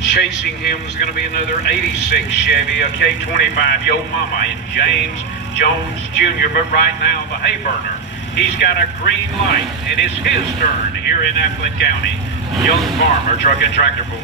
Chasing him is going to be another 86 Chevy, a K25 Yo Mama, and James Jones Jr. But right now, the hay burner, he's got a green light, and it's his turn here in Appleton County. Young Farmer Truck and Tractor Pool.